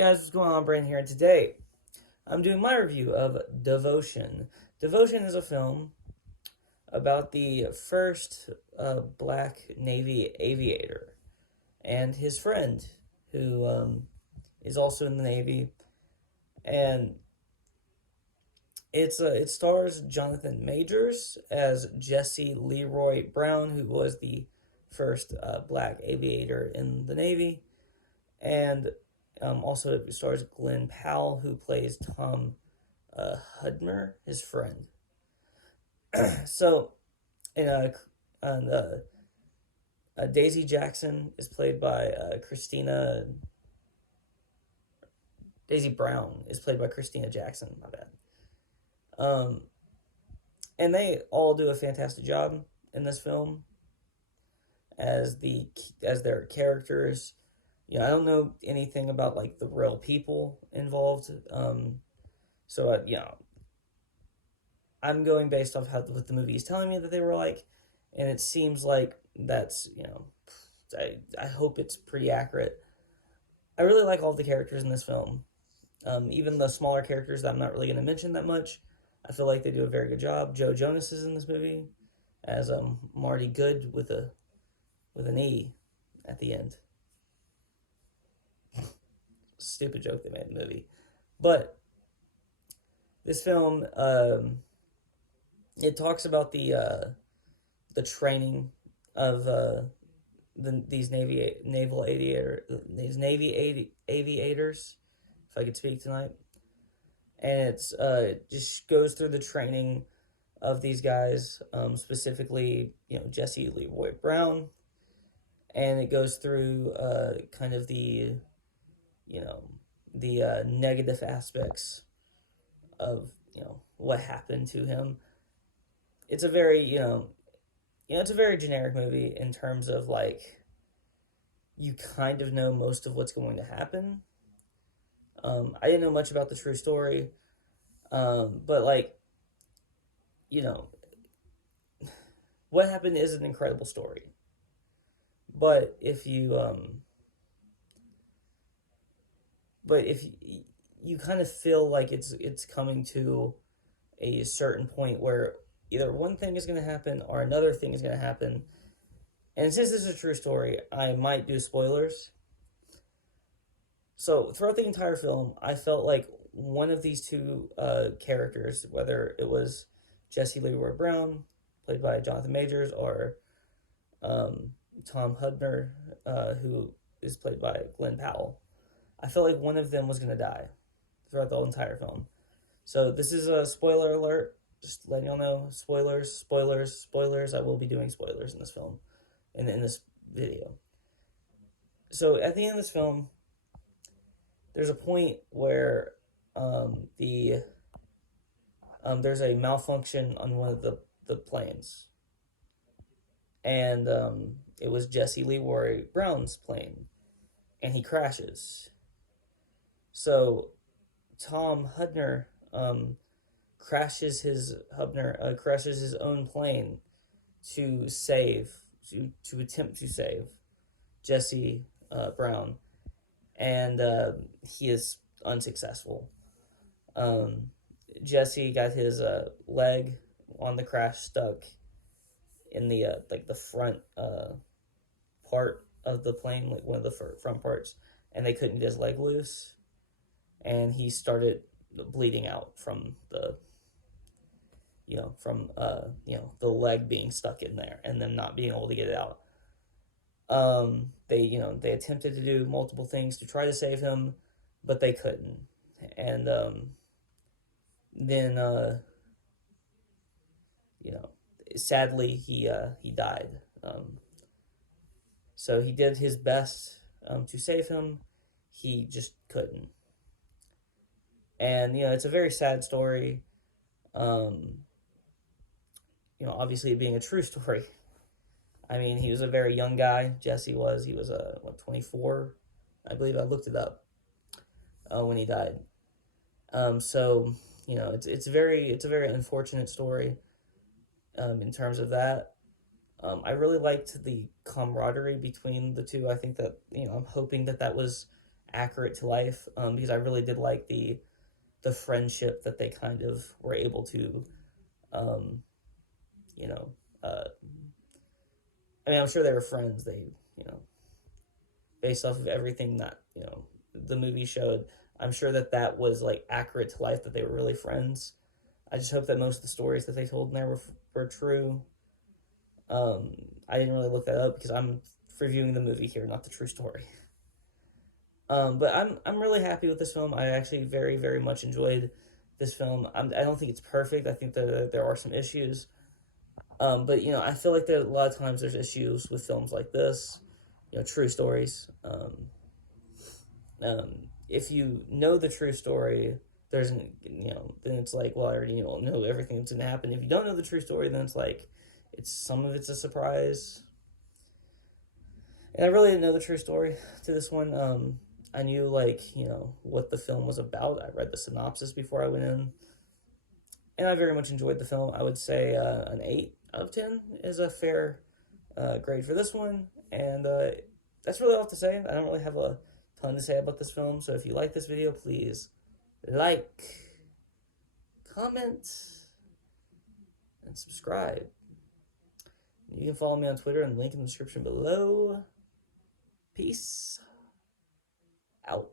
Guys, what's going on? Brandon here, and today I'm doing my review of Devotion. Devotion is a film about the first black Navy aviator and his friend who is also in the Navy, and it stars Jonathan Majors as Jesse Leroy Brown, who was the first black aviator in the Navy, and also it stars Glenn Powell, who plays Tom Hudmer, his friend. So, in Daisy Jackson is played by Christina. Daisy Brown is played by Christina Jackson. My bad. Um, and they all do a fantastic job in this film as their characters. I don't know anything about like the real people involved. So I'm going based off what the movie is telling me that they were like, and it seems like I hope it's pretty accurate. I really like all the characters in this film, even the smaller characters that I'm not really going to mention that much. I feel like they do a very good job. Joe Jonas is in this movie as Marty Good with an E at the end. Stupid joke they made in the movie, but this film it talks about the training of these aviators, if I could speak tonight, and it just goes through the training of these guys, specifically Jesse Leroy Brown, and it goes through kind of the negative aspects of what happened to him. It's a very it's a very generic movie in terms of like you kind of know most of what's going to happen. I didn't know much about the true story, but like what happened is an incredible story. But if you kind of feel like it's coming to a certain point where either one thing is going to happen or another thing is going to happen. And since this is a true story, I might do spoilers. So throughout the entire film, I felt like one of these two characters, whether it was Jesse Leroy Brown, played by Jonathan Majors, or Tom Hudner, who is played by Glenn Powell, I felt like one of them was going to die throughout the entire film. So this is a spoiler alert. Just letting y'all know, spoilers. I will be doing spoilers in this film, in this video. So at the end of this film, there's a point where there's a malfunction on one of the planes, and it was Jesse Leroy Brown's plane, and he crashes. So Tom Hudner crashes his own plane to attempt to save Jesse Brown, and he is unsuccessful. Jesse got his leg on the crash stuck in the the front part of the plane, like one of the front parts, and they couldn't get his leg loose, and he started bleeding out from the the leg being stuck in there and them not being able to get it out. They attempted to do multiple things to try to save him, but they couldn't. And then sadly he died. So he did his best to save him. He just couldn't. And it's a very sad story. Obviously being a true story. I mean, he was a very young guy. Jesse was. He was 24, I believe. I looked it up when he died. So it's a very unfortunate story. In terms of that, I really liked the camaraderie between the two. I think that I'm hoping that was accurate to life, because I really did like the friendship that they kind of were able to, um, you know, uh, I mean, I'm sure they were friends. They, you know, based off of everything that, the movie showed, I'm sure that that was like accurate to life, that they were really friends. I just hope that most of the stories that they told in there were true. Um, I didn't really look that up because I'm reviewing the movie here, not the true story. But I'm really happy with this film. I actually very very much enjoyed this film. I don't think it's perfect. I think that there are some issues. But I feel like there a lot of times there's issues with films like this. True stories. If you know the true story, there's then it's like, well, I already know everything that's gonna happen. If you don't know the true story, then it's like some of it's a surprise. And I really didn't know the true story to this one. I knew like what the film was about. I read the synopsis before I went in, and I very much enjoyed the film. I would say an 8 out of 10 is a fair grade for this one, and that's really all to say. I don't really have a ton to say about this film. So if you like this video, please like, comment, and subscribe. You can follow me on Twitter and link in the description below. Peace out.